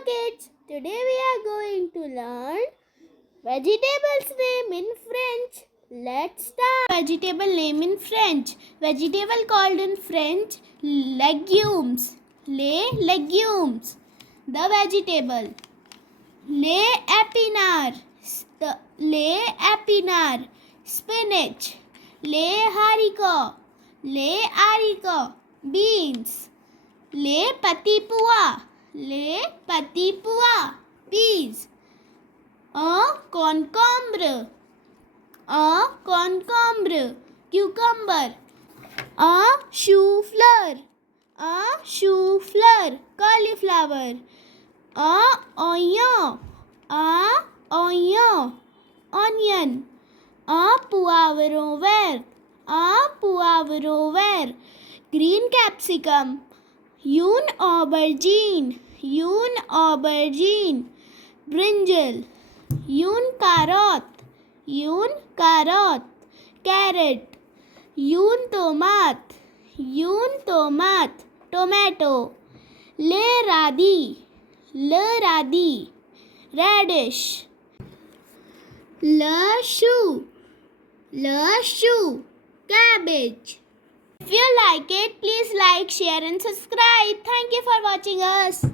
kids. Today we are going to learn vegetables name in French. Let's start. Vegetable name in French. Vegetable called in French legumes. Les légumes. The vegetable. Les épinards. Les épinards. Spinach. Les haricots. Les haricots. Beans. Les petits pois. Les petits pois. Peas. Un concombre. Un concombre. Cucumber. Un chou-fleur. Un chou-fleur. Cauliflower. Un oignon. Un oignon. Onion. Un poivron vert. Un poivron vert. Green capsicum. Une aubergine. Une aubergine. Brinjal. Une carotte. Une carotte. Carrot. Une tomate. Une tomate. Tomato. Le radis. Le radis. Radish. Le chou. Le chou. Cabbage. If you like it, please like, share and subscribe. Thank you for watching us.